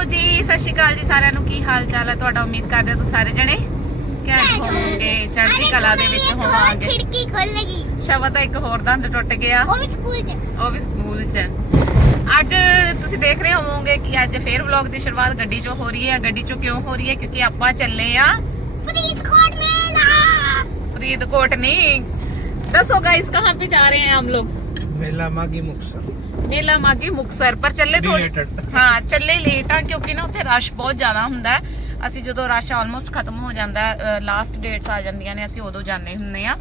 ਜੀ ਸਤਿ ਸ਼੍ਰੀ ਅਕਾਲ ਜੀ ਸਾਰਿਆਂ ਨੂੰ ਕੀ ਹਾਲ ਚਾਲ ਹੈ ਤੁਹਾਡਾ ਉਮੀਦ ਕਰਦੇ ਹਾਂ ਤੁਸੀਂ ਸਾਰੇ ਜਣੇ ਘੈਂਟ ਹੋਵੋਗੇ ਚੜ੍ਹਦੀ ਕਲਾ ਦੇ ਵਿੱਚ ਹੋਵਾਂਗੇ ਖਿੜਕੀ ਖੁੱਲੇਗੀ ਸ਼ਬਦ ਦਾ ਇੱਕ ਹੋਰ ਦੰਦ ਟੁੱਟ ਗਿਆ ਉਹ ਵੀ ਸਕੂਲ ਚ ਉਹ ਵੀ ਸਕੂਲ 'ਚ ਹੈ। ਅੱਜ ਤੁਸੀਂ ਦੇਖ ਰਹੇ ਹੋਵੋਗੇ ਕਿ ਅੱਜ ਫੇਰ ਵਲੌਗ ਦੀ ਸ਼ੁਰੂਆਤ ਗੱਡੀ 'ਚੋਂ ਹੋ ਰਹੀ ਹੈ ਗੱਡੀ 'ਚੋਂ ਕਿਉਂ ਹੋ ਰਹੀ ਹੈ ਕਿਉਂਕਿ ਆਪਾਂ ਚੱਲੇ ਆ ਫਰੀਦਕੋਟ ਮੇਲਾ फरीदकोट नहीं दसो गाइस कहाँ पे जा रहे हैं हम लोग ਮੇਲਾ ਮਾਗੀ ਮੁਕਸਰ ਮੇਲਾ ਮਾਗੀ ਮੁਕਸਰ ਪਰ ਚੱਲੇ ਥੋੜੀ. ਹਾਂ ਚੱਲੇ ਲੇਟ ਆ ਕਿਉਂਕਿ ਨਾ ਉੱਥੇ ਰਸ਼ ਬਹੁਤ ਜ਼ਿਆਦਾ ਹੁੰਦਾ ਹੈ। ਅਸੀਂ ਜਦੋਂ ਰਸ਼ ਆਲਮੋਸਟ ਖਤਮ ਹੋ ਜਾਂਦਾ ਹੈ ਲਾਸਟ ਡੇਟਸ ਆ ਜਾਂਦੀਆਂ ਨੇ ਅਸੀਂ ਉਦੋਂ ਜਾਂਦੇ ਹੁੰਦੇ ਆ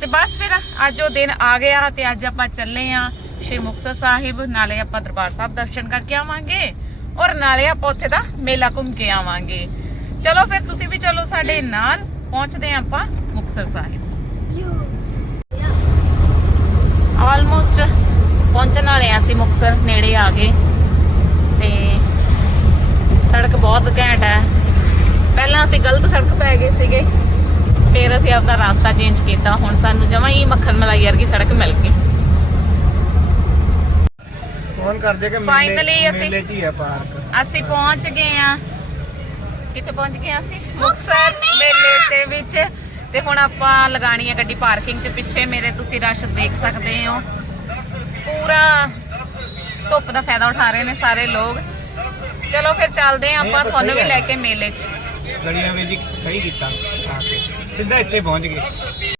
ਤੇ ਬਸ ਫਿਰ ਅੱਜ ਉਹ ਦਿਨ ਆ ਗਿਆ ਤੇ ਅੱਜ ਆਪਾਂ ਚੱਲੇ ਆ ਸ਼੍ਰੀ ਮੁਕਤਸਰ ਸਾਹਿਬ ਨਾਲੇ ਆਪਾਂ ਦਰਬਾਰ ਸਾਹਿਬ ਦਰਸ਼ਨ ਕਰਕੇ ਆਵਾਂਗੇ ਔਰ ਨਾਲੇ ਆਪਾਂ ਉੱਥੇ ਦਾ ਮੇਲਾ ਘੁੰਮ ਕੇ ਆਵਾਂਗੇ। ਚਲੋ ਫਿਰ ਤੁਸੀਂ ਵੀ ਚਲੋ ਸਾਡੇ ਨਾਲ ਪਹੁੰਚਦੇ ਆ ਆਪਾਂ ਮੁਕਤਸਰ ਸਾਹਿਬ। ਆਲਮੋਸਟ ਪਹੁੰਚਣ ਵਾਲੇ ਆ ਅਸੀਂ ਮੁਕਤਸਰ ਨੇੜੇ ਆ ਗਏ ਤੇ ਸੜਕ ਬਹੁਤ ਘੈਂਟ ਹੈ। ਪਹਿਲਾਂ ਅਸੀਂ ਗਲਤ ਸੜਕ ਪੈ ਗਏ ਸੀਗੇ। ਫਿਰ ਅਸੀਂ ਆਪਦਾ ਰਾਸਤਾ ਚੇਂਜ ਕੀਤਾ। ਹੁਣ ਸਾਨੂੰ ਜਮਾਂ ਹੀ ਮੱਖਣ ਮਲਾਈ ਵਰਗੀ ਸੜਕ ਮਿਲ ਗਈ। ਫੋਨ ਕਰ ਦੇ ਕਿ Finally ਅਸੀਂ- ਮੇਲੇ 'ਚ ਹੀ ਹੈ ਪਾਰਕ ਅਸੀਂ ਪਹੁੰਚ ਗਏ ਆ ਕਿੱਥੇ ਪਹੁੰਚ ਗਏ ਆ ਅਸੀਂ? ਮੁਕਤਸਰ ਮੇਲੇ ਦੇ ਵਿੱਚ। ਤੇ ਹੁਣ ਆਪਾਂ ਲਗਾਣੀ ਹੈ ਗੱਡੀ ਪਾਰਕਿੰਗ 'ਚ ਪਿੱਛੇ ਮੇਰੇ ਤੁਸੀਂ ਰਸ਼ ਦੇਖ ਸਕਦੇ ਹੋ ਪੂਰਾ ਧੁੱਪ ਦਾ ਫਾਇਦਾ ਉਠਾ ਰਹੇ ਨੇ ਸਾਰੇ ਲੋਕ ਚਲੋ ਫਿਰ ਚੱਲਦੇ ਆਂ ਨਹੀਂ, ਆਪਾਂ ਆਪਾਂ ਤੁਹਾਨੂੰ ਵੀ ਸਹੀ ਲੈ ਹੈ। ਕੇ ਮੇਲੇ 'ਚ ਗਲੀਆਂ ਵਿੱਚ ਹੀ ਸਹੀ ਕੀਤਾ ਆ ਕੇ ਸਿੱਧਾ ਇੱਥੇ ਪਹੁੰਚ ਗਏ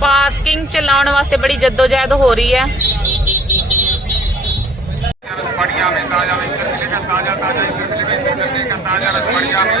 ਪਾਰਕਿੰਗ ਚ ਲਾਉਣ ਵਾਸਤੇ ਬੜੀ ਜਦੋਜਹਿਦ ਹੋ ਰਹੀ ਹੈ बढ़िया में ताजा में इधर मिलेगा ताजा ताजा इधर मिलेगा इधर मिलेगा ताजा रस बढ़िया में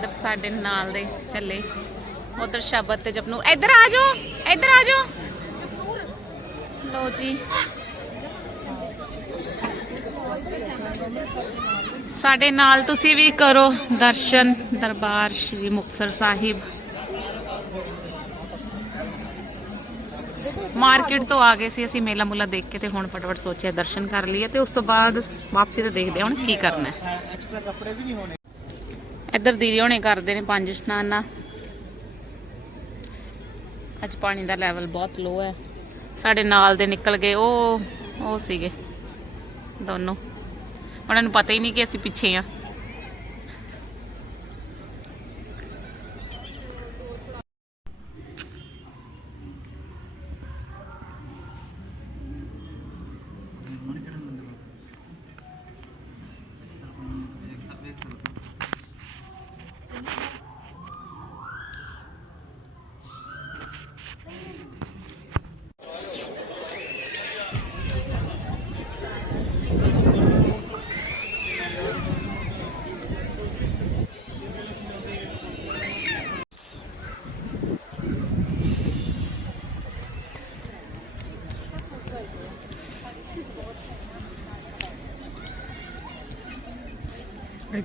ਇੱਧਰ ਸਾਡੇ ਨਾਲ ਦੇ ਚੱਲੇ। ਉਧਰ ਸ਼ਬਦ ਤੇ ਜਪਨੂ ਇੱਧਰ ਆ ਜਾਓ, ਇੱਧਰ ਆ ਜਾਓ। ਲੋ ਜੀ। ਸਾਡੇ ਨਾਲ ਤੁਸੀਂ ਵੀ ਕਰੋ ਦਰਸ਼ਨ, ਦਰਬਾਰ ਸ਼੍ਰੀ ਮੁਕਤਸਰ ਸਾਹਿਬ। ਮਾਰਕੀਟ ਤੋਂ ਆ ਗਏ ਸੀ, ਅਸੀਂ ਮੇਲਾ ਮੁਲਾ ਦੇਖ ਕੇ ਤੇ ਹੁਣ ਫਟਾਫਟ ਸੋਚਿਆ ਦਰਸ਼ਨ ਕਰ ਲਈਏ ਤੇ ਉਸ ਤੋਂ ਬਾਅਦ ਵਾਪਸੀ ਤੇ ਦੇਖਦੇ ਹਾਂ ਹੁਣ ਕੀ ਕਰਨਾ ਹੈ। ਐਕਸਟਰਾ ਕੱਪੜੇ ਵੀ ਨਹੀਂ ਹੋਣੇ। ਇੱਧਰ ਦੀਦੀ ਹੋਣੇ ਕਰਦੇ ਨੇ ਪੰਜ ਇਸ਼ਨਾਨਾ। ਅੱਜ ਪਾਣੀ ਦਾ ਲੈਵਲ ਬਹੁਤ ਲੋ ਹੈ। ਸਾਡੇ ਨਾਲ ਦੇ ਨਿਕਲ ਗਏ, ਉਹ ਉਹ ਸੀਗੇ। ਦੋਨੋਂ। ਉਹਨਾਂ ਨੂੰ ਪਤਾ ਹੀ ਨਹੀਂ ਕਿ ਅਸੀਂ ਪਿੱਛੇ ਆ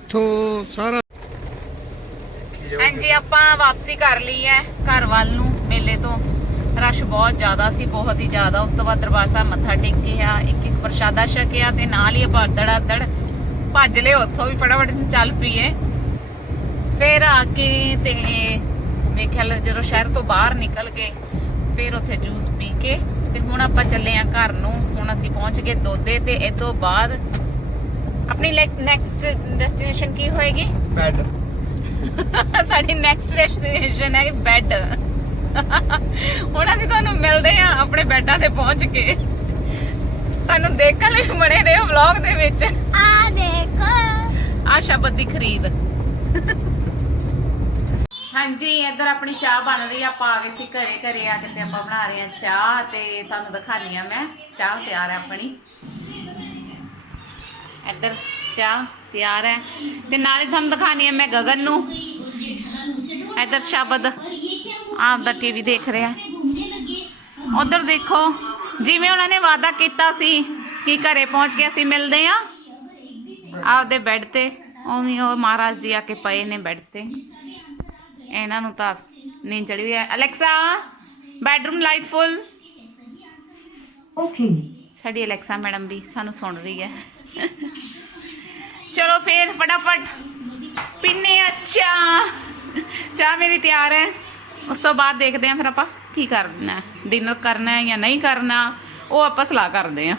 ਇੱਥੋਂ ਸਾਰਾ ਹਾਂਜੀ, ਆਪਾਂ ਵਾਪਸੀ ਕਰ ਲਈ ਹੈ ਘਰ ਵੱਲ ਨੂੰ ਮੇਲੇ ਤੋਂ। ਰਸ਼ ਬਹੁਤ ਜ਼ਿਆਦਾ ਸੀ, ਬਹੁਤ ਹੀ ਜ਼ਿਆਦਾ। ਉਸ ਤੋਂ ਬਾਅਦ ਦਰਬਾਰ ਸਾਹਿਬ ਮੱਥਾ ਟੇਕਿਆ ਇੱਕ ਇੱਕ ਪ੍ਰਸ਼ਾਦਾ ਛਕਿਆ ਤੇ ਨਾਲ ਹੀ ਆਪਾਂ ਦੜਾ ਦੜ ਭੱਜ ਲਏ ਉੱਥੋਂ ਵੀ ਫਟਾਫਟ ਚੱਲ ਪਈਏ। ਫਿਰ ਆ ਕੇ ਤੇ ਵੇਖਿਆ ਜਦੋਂ ਸ਼ਹਿਰ ਤੋਂ ਬਾਹਰ ਨਿਕਲ ਗਏ, ਫਿਰ ਉੱਥੇ ਜੂਸ ਪੀ ਕੇ ਤੇ ਹੁਣ ਆਪਾਂ ਚੱਲੇ ਆ ਘਰ ਨੂੰ। ਹੁਣ ਅਸੀਂ ਪਹੁੰਚ ਗਏ ਦੋਦੇ ਤੇ, ਇਹ ਤੋਂ ਬਾਅਦ ਆਪਣੀ ਨੈਕਸਟ ਡੈਸਟੀਨੇਸ਼ਨ ਕੀ ਹੋਏਗੀ ਬੈੱਡ ਸਾਡੀ ਨੈਕਸਟ ਡੈਸਟੀਨੇਸ਼ਨ ਹੈ ਬੈੱਡ ਹੁਣ ਅਸੀਂ ਤੁਹਾਨੂੰ ਮਿਲਦੇ ਆ ਆਪਣੇ ਬੈੱਡਾਂ ਤੇ ਪਹੁੰਚ ਕੇ ਸਾਨੂੰ ਦੇਖਣ ਲਈ ਬਣੇ ਰਹੋ ਵਲੌਗ ਦੇ ਵਿੱਚ ਆ ਦੇਖੋ ਆ ਸ਼ਬਦ ਦੀ ਖਰੀਦ ਹਾਂਜੀ ਇੱਧਰ ਆਪਣੀ ਚਾਹ ਬਣ ਰਹੀ ਆ ਆਪਾਂ ਆ ਗਏ ਸੀ ਘਰੇ ਘਰੇ ਆ ਕੇ ਤੇ ਆਪਾਂ ਬਣਾ ਰਹੇ ਆ ਚਾਹ ਤੇ ਤੁਹਾਨੂੰ ਦਿਖਾਣੀ ਆ ਮੈਂ ਚਾਹ ਤਿਆਰ ਹੈ ਆਪਣੀ ਇੱਧਰ ਚਾਹ ਤਿਆਰ ਹੈ। ਤੇ ਨਾਲੇ ਤੁਹਾਨੂੰ ਦਿਖਾਣੀ ਆ ਮੈਂ ਗਗਨ ਨੂੰ। ਇੱਧਰ ਸ਼ਬਦ ਆਪ ਦਾ ਟੀਵੀ ਦੇਖ ਰਿਹਾ। ਉਧਰ ਦੇਖੋ ਜਿਵੇਂ ਉਹਨਾਂ ਨੇ ਵਾਅਦਾ ਕੀਤਾ ਸੀ ਕਿ ਘਰੇ ਪਹੁੰਚ ਕੇ ਅਸੀਂ ਮਿਲਦੇ ਆ ਆਪਦੇ ਬੈੱਡ ਤੇ ਉਵੇਂ ਉਹ ਮਹਾਰਾਜ ਜੀ ਆ ਕੇ ਪਏ ਨੇ ਬੈੱਡ ਤੇ। ਇਹਨਾਂ ਨੂੰ ਤਾਂ ਨੀਂਦ ਚੜੀ ਹੋਈ ਹੈ। Alexa bedroom light full. Okay. ਸਾਡੀ ਅਲੈਕਸਾ ਮੈਡਮ ਵੀ ਸਾਨੂੰ ਸੁਣ ਰਹੀ ਹੈ। ਚਲੋ ਫੇਰ ਫਟਾਫਟ। ਪੀਨੇ ਚਾਹ ਚਾਹ ਮੇਰੀ ਤਿਆਰ ਹੈ ਉਸ ਤੋਂ ਬਾਅਦ ਦੇਖਦੇ ਆਂ ਫਿਰ ਆਪਾਂ ਕੀ ਕਰਨਾ ਡਿਨਰ ਕਰਨਾ ਹੈ ਜਾਂ ਨਹੀਂ ਕਰਨਾ ਉਹ ਆਪਾਂ ਸਲਾਹ ਕਰਦੇ ਆਂ।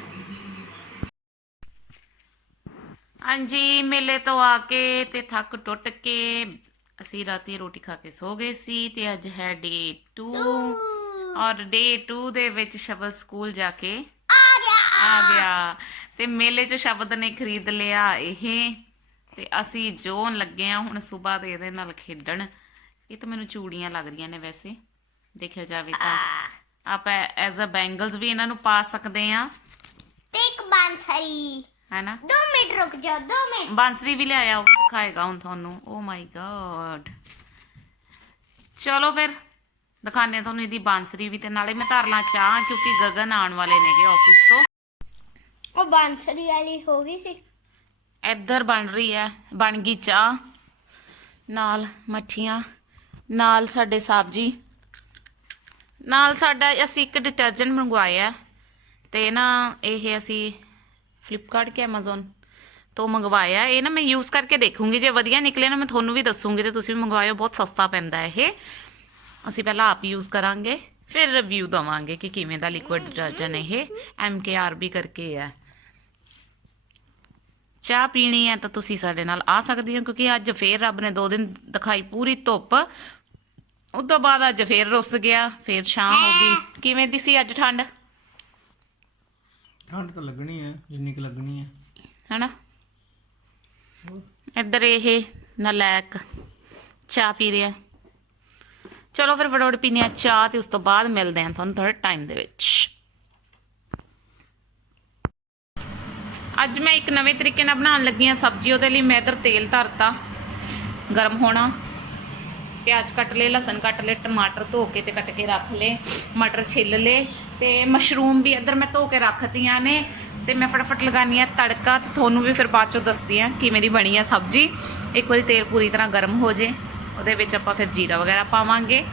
ਹਾਂਜੀ ਮੇਲੇ ਤੋਂ ਆ ਕੇ ਤੇ ਥੱਕ ਟੁੱਟ ਕੇ ਅਸੀਂ ਰਾਤੀ ਰੋਟੀ ਖਾ ਕੇ ਸੋ ਗਏ ਸੀ ਤੇ ਅੱਜ ਹੈ ਡੇ 2 ਔਰ ਡੇ 2 ਦੇ ਵਿੱਚ ਸ਼ਬਦ ਸਕੂਲ ਜਾ ਕੇ ਆ ਗਿਆ। ਤੇ ਮੇਲੇ 'ਚ ਸ਼ਬਦ ਨੇ ਖਰੀਦ ਲਿਆ ਇਹ। ਤੇ ਅਸੀਂ ਜੋਨ ਲੱਗੇ ਆ ਹੁਣ ਸਵੇਰ ਦੇ ਇਹਦੇ ਨਾਲ ਖੇਡਣ। ਇਹ ਤਾਂ ਮੈਨੂੰ ਚੂੜੀਆਂ ਲੱਗ ਰਹੀਆਂ ਨੇ ਵੈਸੇ। ਦੇਖਿਆ ਜਾਵੇ ਤਾਂ। ਆਪਾਂ ਐਜ਼ ਅ ਬੈਂਗਲਸ ਵੀ ਇਹਨਾਂ ਨੂੰ ਪਾ ਸਕਦੇ ਆ। ਤੇ ਇੱਕ ਬਾਂਸਰੀ। ਹੈਨਾ? 2 ਮਿੰਟ ਰੁਕ ਜਾਓ 2 ਮਿੰਟ। ਬਾਂਸਰੀ ਵੀ ਲਿਆਇਆ ਉਹ ਦਿਖਾਏਗਾ ਹੁਣ ਤੁਹਾਨੂੰ। ਓ ਮਾਈ ਗॉड ਚਲੋ ਫਿਰ ਦਿਖਾਣੇ ਤੁਹਾਨੂੰ ਇਹਦੀ ਬਾਂਸਰੀ ਵੀ ਤੇ ਨਾਲੇ ਮੈਂ ਧਰ ਲਾਂ ਚਾਹ ਕਿਉਂਕਿ ਗਗਨ ਆਉਣ ਵਾਲੇ ਨੇਗੇ ਆਫਿਸ ਤੋਂ। ਉਹ ਬਾਂਸਰੀ ਵਾਲੀ ਹੋ ਗਈ ਸੀ। ਇੱਧਰ ਬਣ ਰਹੀ ਹੈ, ਬਣ ਗਈ ਚਾਹ। ਨਾਲ ਮੱਠੀਆਂ, ਨਾਲ ਸਾਡੇ ਸਬਜੀ। ਨਾਲ ਸਾਡਾ, ਅਸੀਂ ਇੱਕ ਡਿਟਰਜੈਂਟ ਮੰਗਵਾਇਆ ਤੇ ਨਾ ਇਹ ਅਸੀਂ ਫਲਿੱਪਕਾਰਟ ਕੇ Amazon ਤੋਂ ਮੰਗਵਾਇਆ ਇਹ ਨਾ ਮੈਂ ਯੂਜ਼ ਕਰਕੇ ਦੇਖੂੰਗੀ। ਜੇ ਵਧੀਆ ਨਿਕਲੇ ਨਾ ਮੈਂ ਤੁਹਾਨੂੰ ਵੀ ਦੱਸੂੰਗੀ ਤੇ ਤੁਸੀਂ ਵੀ ਮੰਗਵਾਇਓ। ਬਹੁਤ ਸਸਤਾ ਪੈਂਦਾ ਇਹ। ਅਸੀਂ ਪਹਿਲਾਂ ਆਪ ਯੂਜ਼ ਕਰਾਂਗੇ, ਫਿਰ ਰਿਵਿਊ ਦਵਾਂਗੇ ਕਿ ਕਿਵੇਂ ਦਾ ਲਿਕੁਇਡ ਡਿਟਰਜੈਂਟ ਇਹ MKRB ਕਰਕੇ ਹੈ। ਚਾਹ ਪੀਣੀ ਹੈ ਤਾਂ ਤੁਸੀਂ ਸਾਡੇ ਨਾਲ ਆ ਸਕਦੇ ਹੋ ਕਿਉਂਕਿ ਅੱਜ ਫੇਰ ਰੱਬ ਨੇ ਦੋ ਦਿਨ ਦਿਖਾਈ ਪੂਰੀ ਧੁੱਪ। ਉਸ ਤੋਂ ਬਾਅਦ ਅੱਜ ਫੇਰ ਰੁੱਸ ਗਿਆ ਫੇਰ ਸ਼ਾਮ ਹੋ ਗਈ। ਕਿਵੇਂ ਦੀ ਸੀ ਅੱਜ ਠੰਡ? ਠੰਡ ਤਾਂ ਲੱਗਣੀ ਹੈ ਜਿੰਨੀ ਕੁ ਲੱਗਣੀ ਹੈ। ਹੈਨਾ? ਇੱਧਰ ਇਹ ਨਲਾਇਕ ਚਾਹ ਪੀ ਰਿਹਾ। ਚਲੋ ਫਿਰ ਫਟਾਫਟ ਪੀਨੇ ਆ ਚਾਹ ਤੇ ਉਸ ਤੋਂ ਬਾਅਦ ਮਿਲਦੇ ਹਾਂ ਤੁਹਾਨੂੰ ਥੋੜੇ ਟਾਈਮ ਦੇ ਵਿੱਚ। ਅੱਜ ਮੈਂ ਇੱਕ ਨਵੇਂ ਤਰੀਕੇ ਨਾਲ ਬਣਾਉਣ ਲੱਗੀ ਹਾਂ ਸਬਜ਼ੀ, ਉਹਦੇ ਲਈ ਮੈਂ ਇੱਧਰ ਤੇਲ ਧਰਤਾ। ਗਰਮ ਹੋਣਾ। ਪਿਆਜ਼ ਕੱਟ ਲਏ, ਲਸਣ ਕੱਟ ਲਏ, ਟਮਾਟਰ ਧੋ ਕੇ ਤੇ ਕੱਟ ਕੇ ਰੱਖ ਲਏ। ਮਟਰ ਛਿੱਲ ਲਏ ਤੇ ਮਸ਼ਰੂਮ ਵੀ ਇੱਧਰ ਮੈਂ ਧੋ ਕੇ ਰੱਖਤੀਆਂ ਨੇ ਤੇ ਮੈਂ ਫਟਾਫਟ ਲਗਾਨੀ ਆ ਤੜਕਾ ਤੁਹਾਨੂੰ ਵੀ ਫਿਰ ਬਾਅਦ ਚੋਂ ਦੱਸਦੀ ਆ ਕਿ ਮੇਰੀ ਬਣੀ ਆ ਸਬਜ਼ੀ। ਇੱਕ ਵਾਰੀ ਤੇਲ ਪੂਰੀ ਤਰ੍ਹਾਂ ਗਰਮ ਹੋ ਜੇ, ਉਹਦੇ ਵਿੱਚ ਆਪਾਂ ਫਿਰ ਜੀਰਾ ਵਗੈਰਾ ਪਾਵਾਂਗੇ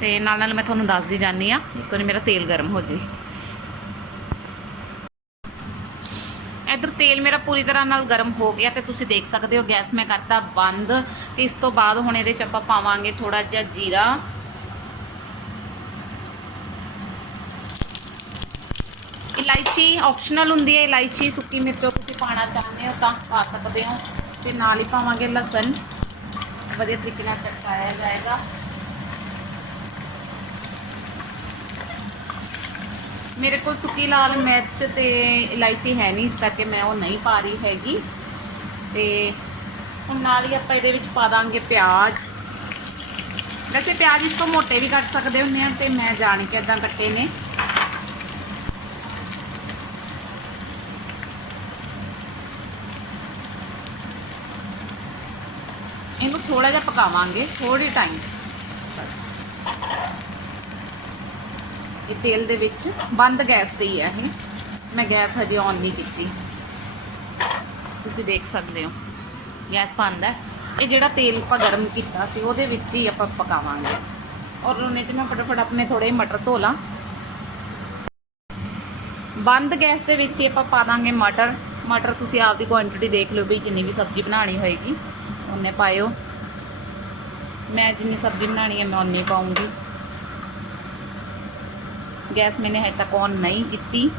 ਤੇ ਨਾਲ ਨਾਲ ਮੈਂ ਤੁਹਾਨੂੰ ਦੱਸਦੀ ਜਾਨੀ ਆ ਇੱਕ ਵਾਰੀ ਮੇਰਾ ਤੇਲ ਗਰਮ ਹੋ ਜੇ। ਇੱਧਰ ਤੇਲ ਮੇਰਾ ਪੂਰੀ ਤਰ੍ਹਾਂ ਨਾਲ ਗਰਮ ਹੋ ਗਿਆ ਤੇ ਤੁਸੀਂ ਦੇਖ ਸਕਦੇ ਹੋ ਗੈਸ ਮੈਂ ਕਰਤਾ ਬੰਦ ਤੇ ਇਸ ਤੋਂ ਬਾਅਦ ਹੁਣ ਇਹਦੇ ਚ ਆਪਾਂ ਪਾਵਾਂਗੇ ਥੋੜਾ ਜਿਹਾ ਜੀਰਾ। ਇਲਾਇਚੀ ਆਪਸ਼ਨਲ ਹੁੰਦੀ ਹੈ, ਇਲਾਇਚੀ, ਸੁੱਕੀ ਮਿਰਚ ਤੁਸੀਂ ਪਾਣਾ ਚਾਹੁੰਦੇ ਹੋ ਤਾਂ ਪਾ ਸਕਦੇ ਹੋ ਤੇ ਨਾਲ ਹੀ ਪਾਵਾਂਗੇ ਲਸਣ। ਵਧੀਆ ਤਰੀਕੇ ਨਾਲ ਚਟਕਾਇਆ ਜਾਏਗਾ। ਮੇਰੇ ਕੋਲ ਸੁੱਕੀ ਲਾਲ ਮਿਰਚ ਤੇ ਇਲਾਇਚੀ ਹੈ ਨਹੀਂ, ਇਸ ਕਰਕੇ ਮੈਂ ਉਹ ਨਹੀਂ ਪਾ ਰਹੀ ਹੈਗੀ। ਤੇ ਹੁਣ ਨਾਲ ਹੀ ਆਪਾਂ ਇਹਦੇ ਵਿੱਚ ਪਾ ਦਾਂਗੇ ਪਿਆਜ਼। ਵੈਸੇ ਪਿਆਜ਼ ਇਸ ਤੋਂ ਮੋਟੇ ਵੀ ਕੱਟ ਸਕਦੇ ਹੁੰਦੇ ਆ ਤੇ ਮੈਂ ਜਾਣ ਕੇ ਇਦਾਂ ਕੱਟੇ ਨੇ। ਇਹਨੂੰ ਥੋੜਾ ਜਿਹਾ ਪਕਾਵਾਂਗੇ ਥੋੜੀ ਟਾਈਮ ਇਹ ਤੇਲ ਦੇ ਵਿੱਚ ਬੰਦ ਗੈਸ ਤੇ ਹੀ ਹੈ ਇਹ। ਮੈਂ ਗੈਸ ਹਜੇ ਔਨ ਨਹੀਂ ਕੀਤੀ। ਤੁਸੀਂ ਦੇਖ ਸਕਦੇ ਹੋ, ਗੈਸ ਬੰਦ ਹੈ। ਇਹ ਜਿਹੜਾ ਤੇਲ ਆਪਾਂ ਗਰਮ ਕੀਤਾ ਸੀ, ਉਹਦੇ ਵਿੱਚ ਹੀ ਆਪਾਂ ਪਕਾਵਾਂਗੇ। ਔਰ ਉਹਨੇ ਚ ਮੈਂ ਫਟਾਫਟ ਆਪਣੇ ਥੋੜੇ ਮਟਰ ਧੋ ਲਾਂ। ਬੰਦ ਗੈਸ ਦੇ ਵਿੱਚ ਹੀ ਆਪਾਂ ਪਾ ਦਾਂਗੇ ਮਟਰ। ਮਟਰ ਤੁਸੀਂ ਆਪਦੀ ਕੁਆਂਟੀਟੀ ਦੇਖ ਲਓ ਵੀ ਜਿੰਨੀ ਵੀ ਸਬਜ਼ੀ ਬਣਾਣੀ ਹੋਏਗੀ, ਉਹਨੇ ਪਾਇਓ। ਮੈਂ ਜਿੰਨੀ ਸਬਜ਼ੀ ਬਣਾਣੀ ਹੈ, ਮੈਂ ਉਨੀ ਪਾਉਂਗੀ। ਗੈਸ ਮੈਨੇ ਹਜੇ ਤੱਕ ਔਨ ਨਹੀਂ ਕੀਤੀ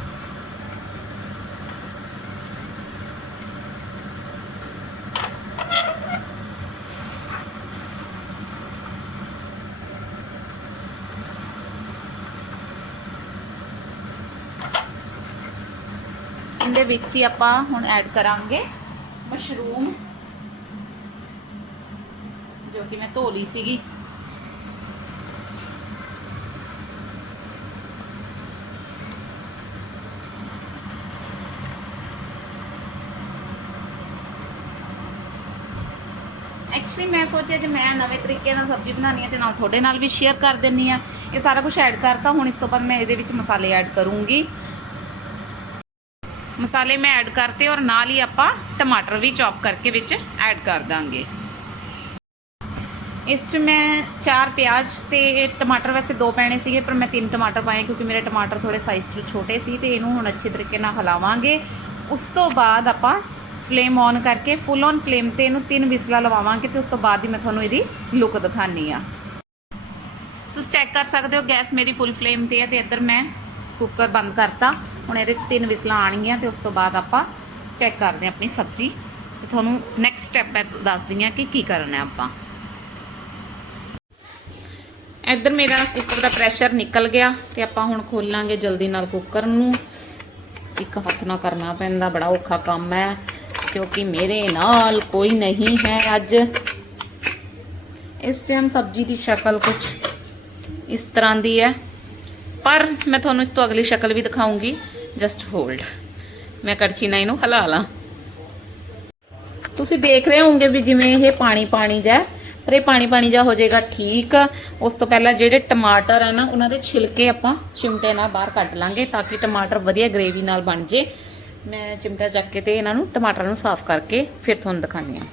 ਇਹਦੇ ਵਿੱਚ ਹੀ ਆਪਾਂ ਹੁਣ ਐਡ ਕਰਾਂਗੇ ਮਸ਼ਰੂਮ ਜੋ ਕਿ ਮੈਂ ਧੋ ਲਈ ਸੀਗੀ ਐਕਚੁਅਲੀ ਮੈਂ ਸੋਚਿਆ ਜੇ ਮੈਂ ਨਵੇਂ ਤਰੀਕੇ ਨਾਲ ਸਬਜ਼ੀ ਬਣਾਉਣੀ ਹੈ ਤੇ ਨਾਲ ਤੁਹਾਡੇ ਨਾਲ ਵੀ ਸ਼ੇਅਰ ਕਰ ਦਿੰਨੀ ਆ। ਇਹ ਸਾਰਾ ਕੁਝ ਐਡ ਕਰਤਾ, ਹੁਣ ਇਸ ਤੋਂ ਬਾਅਦ ਮੈਂ ਇਹਦੇ ਵਿੱਚ ਮਸਾਲੇ ਐਡ ਕਰੂੰਗੀ। ਮਸਾਲੇ ਮੈਂ ਐਡ ਕਰਤੇ ਔਰ ਨਾਲ ਹੀ ਆਪਾਂ ਟਮਾਟਰ ਵੀ ਚੌਪ ਕਰਕੇ ਵਿੱਚ ਐਡ ਕਰ ਦਾਂਗੇ। ਇਸ 'ਚ ਮੈਂ ਚਾਰ ਪਿਆਜ਼ ਤੇ ਟਮਾਟਰ ਵੈਸੇ ਦੋ ਪੈਣੇ ਸੀਗੇ, ਪਰ ਮੈਂ ਤਿੰਨ ਟਮਾਟਰ ਪਾਏ ਕਿਉਂਕਿ ਮੇਰੇ ਟਮਾਟਰ ਥੋੜੇ ਸਾਈਜ਼ 'ਚ ਛੋਟੇ ਸੀ ਤੇ ਇਹਨੂੰ ਹੁਣ ਅੱਛੇ ਤਰੀਕੇ ਨਾਲ ਹਿਲਾਵਾਂਗੇ। ਉਸ ਤੋਂ ਬਾਅਦ ਆਪਾਂ ਫਲੇਮ ਔਨ ਕਰਕੇ ਫੁੱਲ ਔਨ ਫਲੇਮ ਤੇ ਇਹਨੂੰ ਤਿੰਨ ਵਿਸਲਾ ਲਵਾਵਾਂਗੇ ਤੇ ਉਸ ਤੋਂ ਬਾਅਦ ਹੀ ਮੈਂ ਤੁਹਾਨੂੰ ਇਹਦੀ ਲੁੱਕ ਦਿਖਾਣੀ ਆ। ਤੁਸੀਂ ਚੈੱਕ ਕਰ ਸਕਦੇ ਹੋ, ਗੈਸ ਮੇਰੀ ਫੁੱਲ ਫਲੇਮ ਤੇ ਹੈ ਤੇ ਇੱਧਰ ਮੈਂ ਕੁੱਕਰ ਬੰਦ ਕਰਤਾ। ਹੁਣ ਇਹਦੇ 'ਚ ਤਿੰਨ ਵਿਸਲਾਂ ਆਣਗੀਆਂ ਤੇ ਉਸ ਤੋਂ ਬਾਅਦ ਆਪਾਂ ਚੈੱਕ ਕਰਦੇ ਹਾਂ ਆਪਣੀ ਸਬਜ਼ੀ। ਤੇ ਤੁਹਾਨੂੰ ਨੈਕਸਟ ਸਟੈਪ ਦੱਸਦੀ ਹਾਂ ਕਿ ਕੀ ਕਰਨਾ ਹੈ ਆਪਾਂ। ਇੱਧਰ ਮੇਰਾ ਕੁੱਕਰ ਦਾ ਪ੍ਰੈਸ਼ਰ ਨਿਕਲ ਗਿਆ ਤੇ ਆਪਾਂ ਹੁਣ ਖੋਲਾਂਗੇ ਜਲਦੀ ਨਾਲ ਕੁੱਕਰ ਨੂੰ। ਇੱਕ ਹੱਥ ਨਾਲ ਕਰਨਾ ਪੈਂਦਾ, ਬੜਾ ਔਖਾ ਕੰਮ ਹੈ। ਕਿਉਂਕਿ ਮੇਰੇ ਨਾਲ ਕੋਈ ਨਹੀਂ ਹੈ ਅੱਜ ਇਸ ਟਾਈਮ ਸਬਜ਼ੀ ਦੀ ਸ਼ਕਲ ਕੁਝ ਇਸ ਤਰ੍ਹਾਂ ਦੀ ਹੈ ਪਰ ਮੈਂ ਤੁਹਾਨੂੰ ਇਸ ਤੋਂ ਅਗਲੀ ਸ਼ਕਲ ਵੀ ਦਿਖਾਉਂਗੀ ਜਸਟ ਹੋਲਡ ਮੈਂ ਕੜਛੀ ਨਾਲ ਇਹਨੂੰ ਹਿਲਾ ਲਾਂ ਤੁਸੀਂ ਦੇਖ ਰਹੇ ਹੋਵੋਗੇ ਵੀ ਜਿਵੇਂ ਇਹ ਪਾਣੀ ਪਾਣੀ ਜਾ ਪਰ ਇਹ ਪਾਣੀ ਪਾਣੀ ਜਾ ਹੋ ਜਾਏਗਾ ਠੀਕ ਉਸ ਤੋਂ ਪਹਿਲਾਂ ਜਿਹੜੇ ਟਮਾਟਰ ਹੈ ਨਾ ਉਹਨਾਂ ਦੇ ਛਿਲਕੇ ਆਪਾਂ ਚਿਮਟੇ ਨਾਲ ਬਾਹਰ ਕੱਢ ਲਾਂਗੇ ਤਾਂ ਕਿ ਟਮਾਟਰ ਵਧੀਆ ਗ੍ਰੇਵੀ ਨਾਲ ਬਣ ਜੇ ਮੈਂ ਚਿਮਟਾ ਚੱਕ ਕੇ ਤੇ ਇਹਨਾਂ ਨੂੰ ਟਮਾਟਰਾਂ ਨੂੰ ਸਾਫ਼ ਕਰਕੇ ਫਿਰ ਤੁਹਾਨੂੰ ਦਿਖਾਉਂਦੀ ਹਾਂ।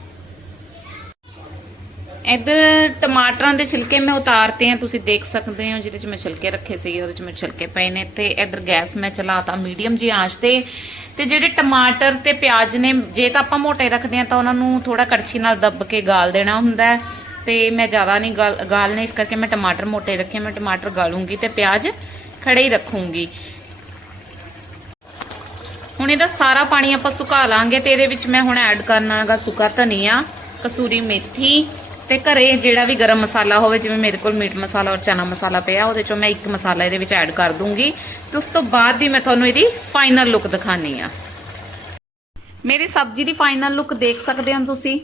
ਇੱਧਰ ਟਮਾਟਰਾਂ ਦੇ ਛਿਲਕੇ ਮੈਂ ਉਤਾਰਤੇ ਆ, ਤੁਸੀਂ ਦੇਖ ਸਕਦੇ ਹੋ ਜਿਹਦੇ ਚ ਮੈਂ ਛਿਲਕੇ ਰੱਖੇ ਸੀ ਉਹਦੇ ਚ ਮੇਰੇ ਛਿਲਕੇ ਪਏ ਨੇ ਤੇ ਇੱਧਰ ਗੈਸ ਮੈਂ ਚਲਾਤਾ ਮੀਡੀਅਮ ਜੀ ਆਂਚ ਤੇ। ਤੇ ਜਿਹੜੇ ਟਮਾਟਰ ਤੇ ਪਿਆਜ਼ ਨੇ, ਜੇ ਤਾਂ ਆਪਾਂ ਮੋਟੇ ਰੱਖਦੇ ਆ ਤਾਂ ਉਹਨਾਂ ਨੂੰ ਥੋੜਾ ਕੜਛੀ ਨਾਲ ਦੱਬ ਕੇ ਗਾਲ ਦੇਣਾ ਹੁੰਦਾ ਹੈ। ਤੇ ਮੈਂ ਜ਼ਿਆਦਾ ਨਹੀਂ ਗਾਲ ਗਾਲਨੇ ਇਸ ਕਰਕੇ ਮੈਂ ਟਮਾਟਰ ਮੋਟੇ ਰੱਖੇ, ਮੈਂ ਟਮਾਟਰ ਗਾਲੂੰਗੀ ਤੇ ਪਿਆਜ਼ ਖੜੇ ਹੀ ਰੱਖੂੰਗੀ। ਹੁਣ ਇਹਦਾ ਸਾਰਾ ਪਾਣੀ ਆਪਾਂ ਸੁਕਾ ਲਾਂਗੇ ਤੇ ਇਹਦੇ ਵਿੱਚ ਮੈਂ ਹੁਣ ਐਡ ਕਰਨਾ ਹੈਗਾ ਸੁੱਕਾ ਧਨੀਆ, ਕਸੂਰੀ ਮੇਥੀ ਤੇ ਘਰੇ ਜਿਹੜਾ ਵੀ ਗਰਮ ਮਸਾਲਾ ਹੋਵੇ, ਜਿਵੇਂ ਮੇਰੇ ਕੋਲ ਮੀਟ ਮਸਾਲਾ ਔਰ ਚਨਾ ਮਸਾਲਾ ਪਿਆ, ਉਹਦੇ ਚੋਂ ਮੈਂ ਇੱਕ ਮਸਾਲਾ ਇਹਦੇ ਵਿੱਚ ਐਡ ਕਰ ਦੂੰਗੀ ਤੇ ਉਸ ਤੋਂ ਬਾਅਦ ਹੀ ਮੈਂ ਤੁਹਾਨੂੰ ਇਹਦੀ ਫਾਈਨਲ ਲੁੱਕ ਦਿਖਾਣੀ ਆ। ਮੇਰੀ ਸਬਜ਼ੀ ਦੀ ਫਾਈਨਲ ਲੁੱਕ ਦੇਖ ਸਕਦੇ ਹੋ ਤੁਸੀਂ?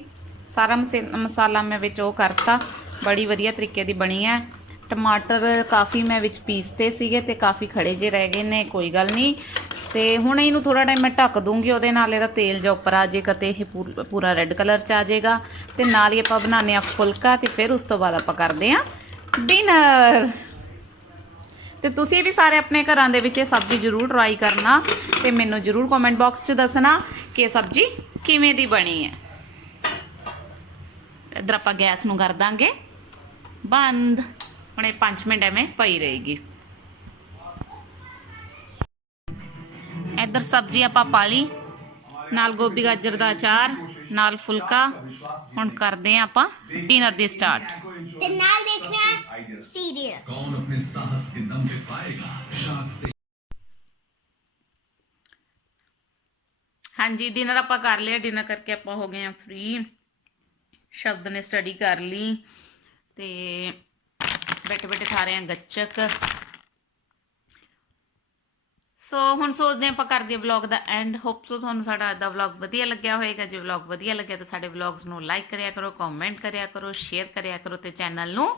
ਸਾਰਾ ਮਸੇ- ਮਸਾਲਾ ਮੈਂ ਵਿੱਚ ਉਹ ਕਰਤਾ, ਬੜੀ ਵਧੀਆ ਤਰੀਕੇ ਦੀ ਬਣੀ ਹੈ। ਟਮਾਟਰ ਕਾਫੀ ਮੈਂ ਵਿੱਚ ਪੀਸਤੇ ਸੀਗੇ ਤੇ ਕਾਫੀ ਖੜੇ ਜੇ ਰਹਿ ਗਏ ਨੇ, ਕੋਈ ਗੱਲ ਨਹੀਂ। ਤੇ ਹੁਣ ਇਹਨੂੰ ਥੋੜਾ ਟਾਈਮ ਮੈਂ ਢੱਕ ਦੂੰਗੀ, ਉਹਦੇ ਨਾਲ ਇਹਦਾ ਤੇਲ ਜਿਹਾ ਉੱਪਰ ਆ ਜਾਏਗਾ ਤੇ ਇਹ ਪੂਰ- ਪੂਰਾ ਰੈੱਡ ਕਲਰ ਚ ਆ ਜਾਏਗਾ। ਤੇ ਨਾਲ ਹੀ ਆਪਾਂ ਬਣਾਉਂਦੇ ਆ ਫੁਲਕਾ ਤੇ ਫਿਰ ਉਸ ਤੋਂ ਬਾਅਦ ਆਪਾਂ ਕਰਦੇ ਆ ਡਿਨਰ ਤੇ ਤੁਸੀਂ ਵੀ ਸਾਰੇ ਆਪਣੇ ਘਰਾਂ ਦੇ ਵਿੱਚ ਇਹ ਸਬਜ਼ੀ ਜ਼ਰੂਰ ਟਰਾਈ ਕਰਨਾ ਤੇ ਮੈਨੂੰ ਜ਼ਰੂਰ ਕਮੈਂਟ ਬਾਕਸ 'ਚ ਦੱਸਣਾ ਕਿ ਇਹ ਸਬਜ਼ੀ ਕਿਵੇਂ ਦੀ ਬਣੀ ਹੈ। ਇੱਧਰ ਆਪਾਂ ਗੈਸ ਨੂੰ ਕਰ ਦਾਂਗੇ। ਬੰਦ। ਹੁਣ ਇਹ 5 ਮਿੰਟ ਐਵੇਂ ਪਈ ਰਹੇਗੀ। ਇੱਧਰ ਸਬਜ਼ੀ ਆਪਾਂ ਪਾ ਲਈ। ਨਾਲ ਗੋਭੀ ਗਾਜਰ ਦਾ ਅਚਾਰ ਨਾਲ ਫੁਲਕਾ। ਹੁਣ ਕਰਦੇ ਆ ਆਪਾਂ ਡਿਨਰ ਦੀ ਸਟਾਰਟ। ਤੇ ਨਾਲ ਦੇਖਣਾ ਸੀਰੀਅਲ। ਕੌਣ ਆਪਣੇ ਸਾਹਸ ਕੇ ਦਮ ਤੇ ਪਾਏਗਾ? ਸ਼ਾਕ ਸੇ ਹਾਂਜੀ ਡਿਨਰ ਆਪਾਂ ਕਰ ਲਿਆ। ਡਿਨਰ ਕਰਕੇ ਆਪਾਂ ਹੋ ਗਏ ਆ ਫ੍ਰੀ ਸ਼ਬਦ ਨੇ ਸਟੱਡੀ ਕਰ ਲਈ। ਤੇ ਬੈਠੇ ਬੈਠੇ ਖਾ ਰਹੇ ਆ ਗੱਚਕ। ਸੋ ਹੁਣ ਸੋਚਦੇ ਆਪਾਂ ਕਰਦੇ ਵਲੌਗ ਦਾ ਐਂਡ ਹੋਪ ਸੋ ਤੁਹਾਨੂੰ ਸਾਡਾ ਅੱਜ ਦਾ ਵਲੌਗ ਵਧੀਆ ਲੱਗਿਆ ਹੋਵੇਗਾ ਜੇ ਵਲੌਗ ਵਧੀਆ ਲੱਗਿਆ ਤਾਂ ਸਾਡੇ ਵਲੌਗਸ ਨੂੰ ਲਾਈਕ ਕਰਿਆ ਕਰੋ ਕਮੈਂਟ ਕਰਿਆ ਕਰੋ ਸ਼ੇਅਰ ਕਰਿਆ ਕਰੋ ਤੇ ਚੈਨਲ ਨੂੰ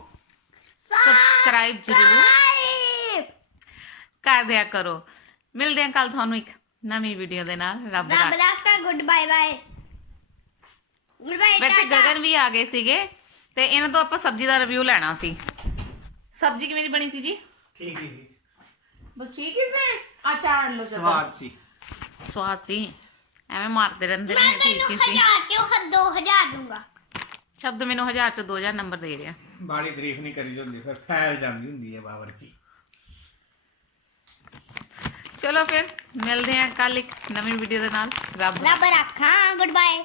ਸਬਸਕ੍ਰਾਈਬ ਜ਼ਰੂਰ ਕਰ ਦਿਆ ਕਰੋ। ਮਿਲਦੇ ਹਾਂ ਕੱਲ ਤੁਹਾਨੂੰ ਇੱਕ ਨਵੀਂ ਵੀਡੀਓ ਦੇ ਨਾਲ। ਰੱਬ ਰਾਖਾ। Good bye bye good bye ਵੈਸੇ ਗਗਨ ਵੀ ਆ ਗਏ ਸੀਗੇ ਤੇ ਇਹਨਾਂ ਤੋਂ ਆਪਾਂ ਸਬਜ਼ੀ ਦਾ ਰਿਵਿਊ ਲੈਣਾ ਸੀ। ਸਬਜ਼ੀ ਕਿਵੇਂ ਦੀ ਬਣੀ ਸੀ ਜੀ ਠੀਕ ਹੀ ਬਸ ਠੀਕ ਹੀ ਸੀ ਆ ਚਾੜ ਲਓ ਜਰਾ ਸਵਾਦ ਸੀ ਸਵਾਦ ਸੀ ਐਵੇਂ ਮਾਰਦੇ ਰਹਿੰਦੇ ਨੇ ਠੀਕ ਮੈਨੂੰ ਹੀ ਸੀ ਹਜ਼ਾਰ ਚੋਂ ਹ- ਦੋ ਹਜ਼ਾਰ ਦੂੰਗਾ ਸ਼ਬਦ ਮੈਨੂੰ 1000 ਚ 2000 ਨੰਬਰ ਦੇ ਰਿਹਾ ਬਾਲੀ ਤਾਰੀਫ ਨਹੀਂ ਕਰੀ ਹੁੰਦੀ ਫਿਰ ਫੈਲ ਜਾਂਦੀ ਹੁੰਦੀ ਹੈ ਬਾਵਰਚੀ ਚਲੋ ਫਿਰ ਮਿਲਦੇ ਹਾਂ ਕੱਲ ਇੱਕ ਨਵੀਂ ਵੀਡੀਓ ਦੇ ਨਾਲ ਰੱਬ ਰੱਬ ਰਾਖਾ ਗੁੱਡ ਬਾਏ